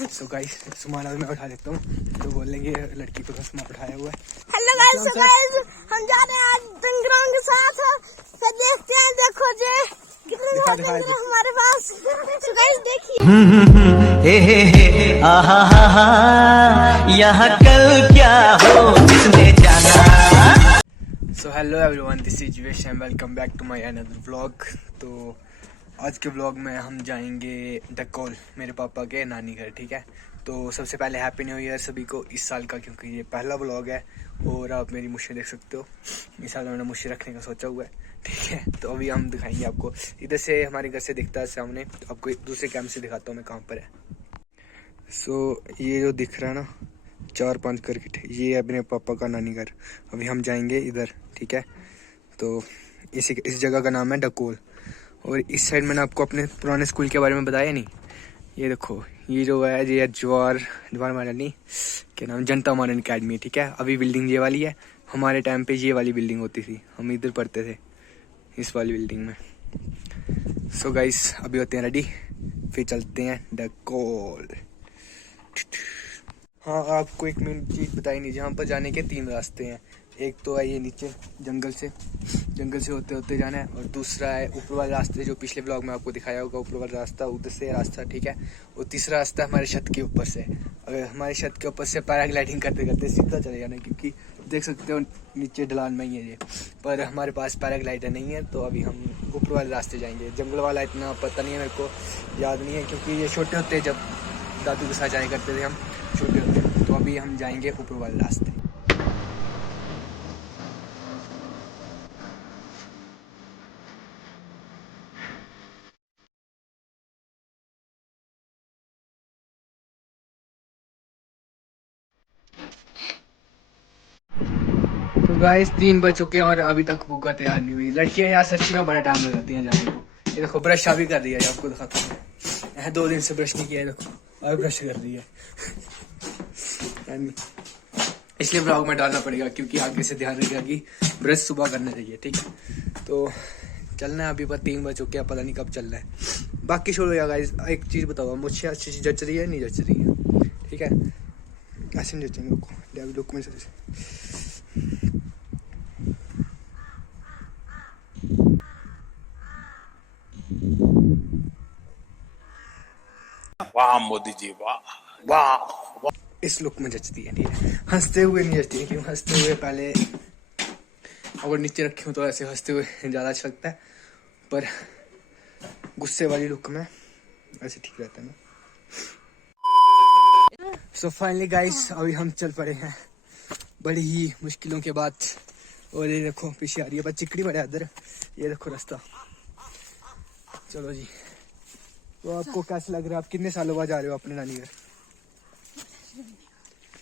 So guys सामान अभी मैं उठा लेता हूँ तो बोल लेंगे लड़की को सामान उठाया हुआ है। हेलो गाइस, हम जा रहे हैं आज डंगरों के साथ। फिर देखते हैं, देखो जी कितने डंगर हमारे पास। सो गाइस देखिए, यहाँ कल क्या हो जिसने जाना। So hello everyone, this is Vish and welcome back to my another vlog. तो आज के व्लॉग में हम जाएंगे डकोल, मेरे पापा के नानी घर। ठीक है, तो सबसे पहले हैप्पी न्यू ईयर सभी को इस साल का, क्योंकि ये पहला व्लॉग है और आप मेरी मुझे देख सकते हो। इस साल मैंने मुझे रखने का सोचा हुआ है। ठीक है, तो अभी हम दिखाएंगे आपको। इधर से हमारे घर से दिखता है सामने, तो आपको दूसरे कैमरे से दिखाता हूँ मैं कहाँ पर है। सो ये जो दिख रहा है ना 4-5 करके, ये है अपने पापा का नानी घर। अभी हम जाएंगे इधर। ठीक है, तो इस जगह का नाम है डकोल। और इस साइड मैंने आपको अपने पुराने स्कूल के बारे में बताया नहीं। ये देखो, ये जो है ये जवाहर मॉडल नहीं, क्या नाम, जनता मॉडर्न अकेडमी। ठीक है, अभी बिल्डिंग ये वाली है। हमारे टाइम पे ये वाली बिल्डिंग होती थी, हम इधर पढ़ते थे इस वाली बिल्डिंग में। सो गाइस अभी होते हैं रेडी, फिर चलते हैं डकोल। हाँ, आपको एक मिनट चीज़ बताई नहीं, जहाँ पर जाने के 3 रास्ते हैं। एक तो है ये नीचे जंगल से होते होते जाना है, और दूसरा है ऊपर वाला रास्ते जो पिछले ब्लॉग में आपको दिखाया होगा, ऊपर वाला रास्ता, उधर से रास्ता। ठीक है, और तीसरा रास्ता हमारे छत के ऊपर से। अगर हमारे छत के ऊपर से पैराग्लाइडिंग करते करते सीधा चले जाना, क्योंकि देख सकते हो नीचे ढलान में ही है ये, पर हमारे पास पैराग्लाइडर नहीं है। तो अभी हम ऊपर वाले रास्ते जाएंगे। जंगल वाला इतना पता नहीं है, मेरे को याद नहीं है, क्योंकि ये छोटे होते जब दादू के साथ जाया करते थे हम छोटे होते। तो अभी हम जाएंगे ऊपर वाले रास्ते। तो गाइस 3 बज चुके हैं और अभी तक भूखा तैयार नहीं हुई। लड़कियां यहाँ सच में बड़ा टाइम लगाती हैं जाने को। ये देखो ब्रश अभी कर रही है, आपको दिखाता हूँ। 2 दिन से ब्रश नहीं किया है, देखो और ब्रश कर रही है। इसलिए ब्लॉग में डालना पड़ेगा, क्योंकि आगे से ध्यान रखेगा कि ब्रश सुबह करना चाहिए। ठीक है, तो चलना है। अभी पर 3 बज चुके हैं, पता नहीं कब चलना है। बाकी छोड़ो यार गाइस, एक चीज़ बताओ, मुझे अच्छी चीज़ जच रही है नहीं जच रही है? ठीक है, ऐसे नहीं जचेंगे डेविड लुक में से। वाह मोदी जी, वाह वाह। इस लुक में जचती है। ठीक है, हंसते हुए नहीं जचती है, क्यों हंसते हुए पहले अगर नीचे रखी हूँ तो ऐसे हंसते हुए ज़्यादा अच्छा लगता है, पर गुस्से वाली लुक में ऐसे ठीक रहता है ना। सो फाइनली गाइस अभी हम चल पड़े हैं बड़ी ही मुश्किलों के बाद। और ये देखो पीछे आ रही है, बस चिकड़ी पड़ा है इधर। ये देखो रास्ता। चलो जी, तो आपको कैसा लग रहा है? आप कितने सालों बाद जा रहे हो अपने नानी घर?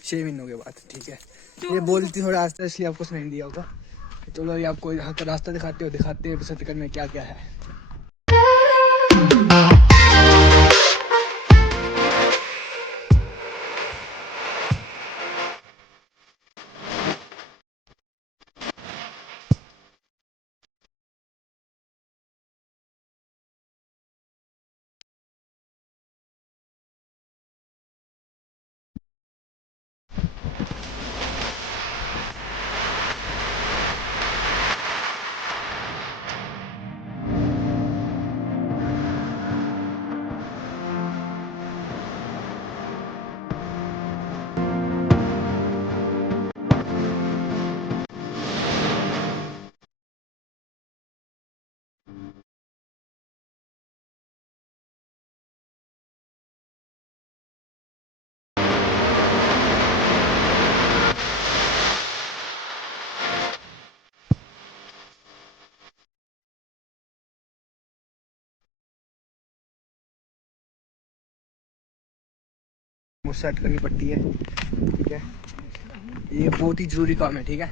6 महीनों के बाद। ठीक है, ये बोलती थोड़ा रास्ता इसलिए आपको सुनाई दिया होगा। चलो अभी आपको यहाँ का रास्ता दिखाते हैं छत्तीसगढ़ में क्या क्या है। मुझे सेट करनी पड़ती है। ठीक है, ये बहुत ही जरूरी काम है। ठीक है,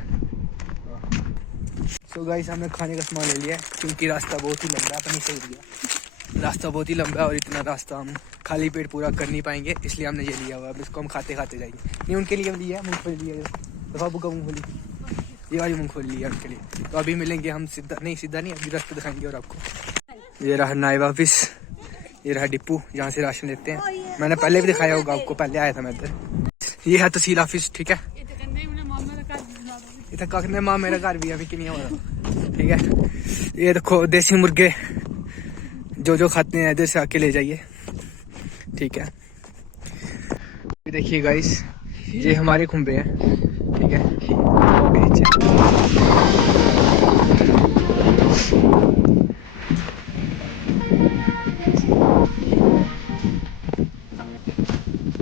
सो गाइस हमने खाने का सामान ले लिया है, क्योंकि रास्ता बहुत ही लंबा है। अपनी सही लिया, रास्ता बहुत ही लंबा है और इतना रास्ता हम खाली पेट पूरा कर नहीं पाएंगे, इसलिए हमने ये लिया हुआ है। अब इसको हम खाते खाते जाएंगे। नहीं, उनके लिए लिया है मूँगफली, लिया है बाबू का मूँगफली, ये वाली मूँगफली लिया है उनके लिए। तो अभी मिलेंगे हम सीधा नहीं, अभी रास्ता दिखाएंगे और आपको। ये रहा नाइब ऑफिस, ये रहा डिपू जहाँ से राशन लेते हैं। मैंने पहले भी दिखाया होगा आपको, पहले आया था मैं इधर। ये है तहसील ऑफिस, ठीक है। इधर कखने माँ मेरा घर भी अभी कि नहीं हो रहा, ठीक है। ये देखो देसी मुर्गे जो खाते हैं इधर से आके ले जाइए, ठीक है। ये देखिए गाइस, ये हमारे खुम्बे हैं, ठीक है।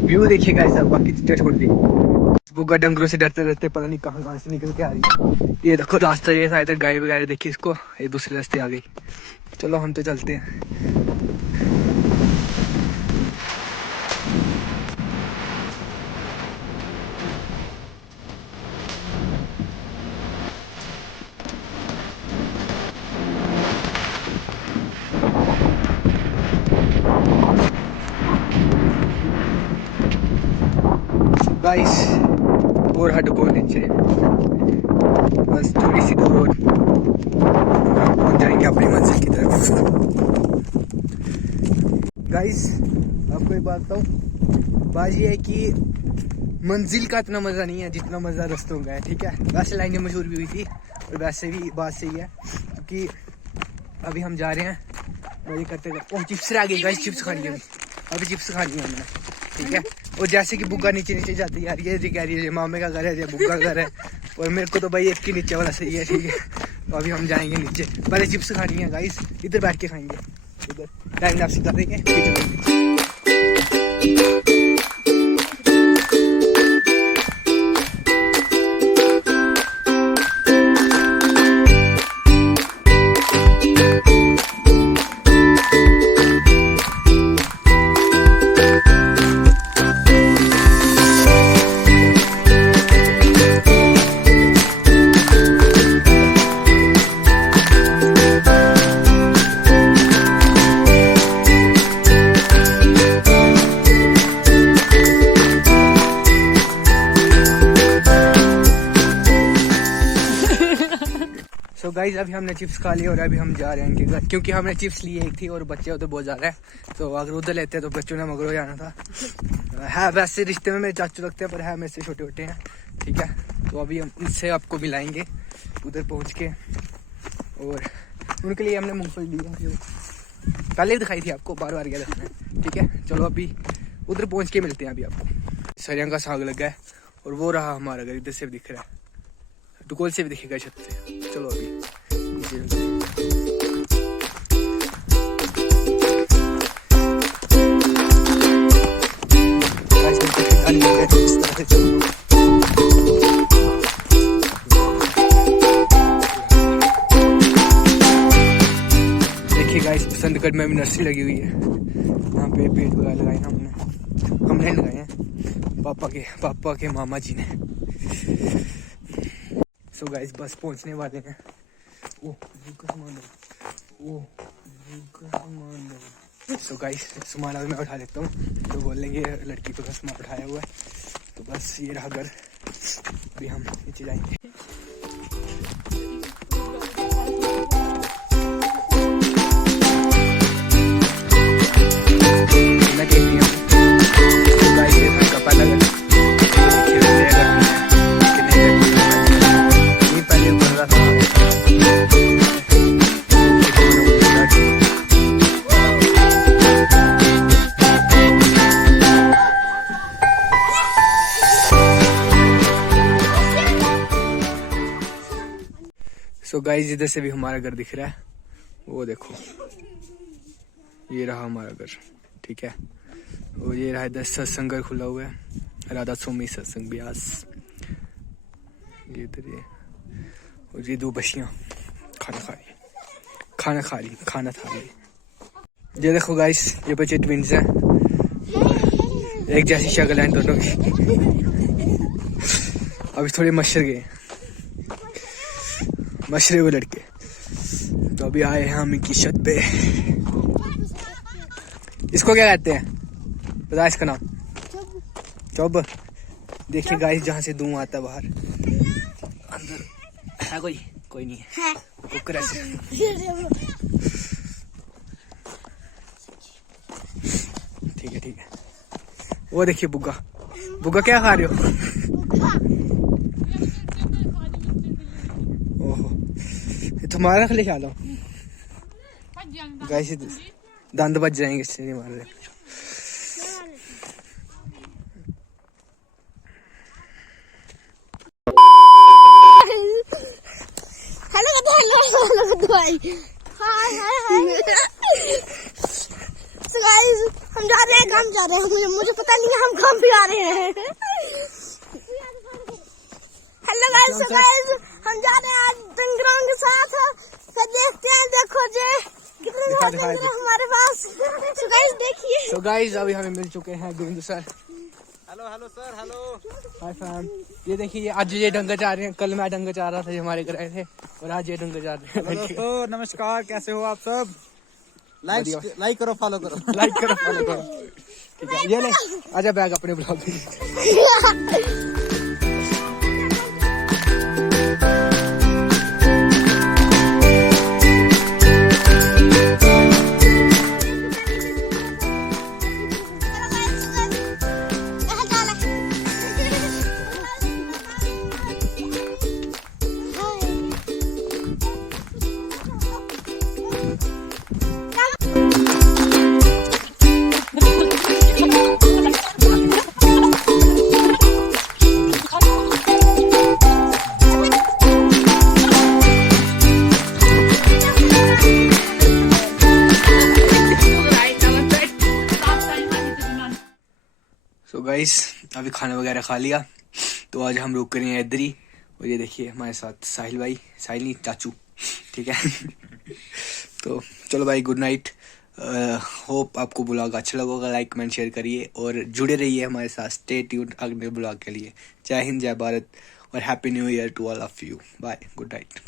व्यू देखिए गाइस, अब बाकी चीजें छोड़ दी। बुग्गा डंगरों से डरते डरते पता नहीं कहाँ से निकल के आ रही है। ये देखो रास्ता ये था, इधर गाय वगैरह देखिए इसको, ये दूसरे रास्ते आ गई। चलो हम तो चलते हैं। गाइस और हट को नीचे, बस थोड़ी सी दूर और पहुंच जाएंगे अपनी मंजिल की तरफ। गाइस आपको एक बात बताऊं, बात ये है कि मंजिल का इतना मज़ा नहीं है जितना मज़ा रास्तों का है, ठीक है। वैसे लाइनें मशहूर भी हुई थी और वैसे भी बात सही है, क्योंकि अभी हम जा रहे हैं मजे करते करते। ओह चिप्स रह गई गाइस, चिप्स खानी है अभी चिप्स खानी है हमने, ठीक है। और जैसे कि बुग्गा नीचे नीचे जाती है, ये कह रही है मामे का घर है, ये बुग्गा घर है, और मेरे को तो भाई एक के नीचे वाला सही है, ठीक है। तो अभी हम जाएंगे नीचे, पहले चिप्स खानी है गाइस, इधर बैठ के खाएंगे, इधर टाइम लैप्स कर देंगे, तो गाइज अभी हमने चिप्स खा ली और अभी हम जा रहे हैं इनके घर, क्योंकि हमने चिप्स ली एक थी और बच्चे होते बहुत ज़्यादा है, तो अगर उधर लेते तो बच्चों ने मगर हो जाना था। है वैसे रिश्ते में मेरे चाचू लगते हैं, पर है मेरे से छोटे छोटे हैं, ठीक है। तो अभी हम उनसे आपको मिलाएंगे उधर पहुँच के, और उनके लिए हमने मूँगफली ली है, पहले भी दिखाई थी आपको, बार बार गया देखना, ठीक है। चलो अभी उधर पहुँच के मिलते हैं अभी आपको। सरिया का साग लगा है और वो रहा हमारा घर, इधर से भी दिख रहा है, दुकोल से भी दिखेगा छत से। चलो अभी देखिए गाइस, बसंतगढ़ में भी नर्सरी लगी हुई है, यहाँ पे पेड़ वगैरह लगाए हैं हमने लगाए हैं, पापा के मामा जी ने। सो गाइस बस पहुंचने वाले हैं। सो गाइस सामान अभी मैं उठा लेता हूँ, तो बोलेंगे लड़की को सामान उठाया हुआ है, तो बस ये रहा घर, अभी हम नीचे जाएंगे। मैं देखती हूँ तो गाइस ये घर का पहला घर, तो गाइस इधर से भी हमारा घर दिख रहा है, वो देखो ये रहा हमारा घर, ठीक है। और ये रहा इधर सत्संग घर खुला हुआ है, राधा स्वामी सत्संग ब्यास, ये इधर ये, और ये दो बच्चियाँ खाना खा रही। ये देखो गाइस, ये बच्चे ट्विंस हैं, एक जैसी शक्ल है दोनों की। अभी थोड़े मशरे हुए लड़के, तो अभी आए हैं हम इनकी छत पे। इसको क्या कहते हैं पता है इसका नाम? चुब। देखिए गाइस, जहाँ से धुआं आता है बाहर, अंदर है कोई नहीं है, कुकर ऐसे। ठीक है। वो देखिए बुग्गा, बुग्गा क्या खा रहे हो? ओहो, ये तुम्हारा खाली खा लो गाइस, दंद बच जाएंगे इससे नहीं मार रहे। हेलो भाई, हाय हाय हाय। So guys, हम जा रहे हैं, काम जा रहे हैं, मुझे पता नहीं है हम काम भी आ रहे हैं। हेलो गाइस, so guys, हम जा रहे हैं आज डंगरों के साथ, फिर देखते हैं, देखो जी कितने डंगर हैं हमारे पास। So guys देखिए। So guys, अभी हमें मिल चुके हैं Govind sir. Hello sir, hello. Hi fam, ये देखिए आज ये डंगर चाह रहे हैं। कल मैं डंगर चाह रहा था, ये हमारे घर आए थे, और आज ये डंगर चाह रहे हैं। दोस्तों नमस्कार, कैसे हो आप सब? लाइक करो, फॉलो करो। लाइक करो, फॉलो करो, ठीक है। ये ले आजा बैग अपने ब्लॉग में। तो गाइस अभी खाना वगैरह खा लिया, तो आज हम रुक रहे हैं इधर ही। और ये देखिए हमारे साथ साहिल भाई, साहिल नहीं चाचू, ठीक है। तो चलो भाई, गुड नाइट। होप आपको ब्लॉग अच्छा लगा होगा। लाइक कमेंट शेयर करिए और जुड़े रहिए हमारे साथ। स्टे ट्यून्ड अगले ब्लॉग के लिए। जय हिंद, जय भारत और happy new year to all of you. Bye, good night.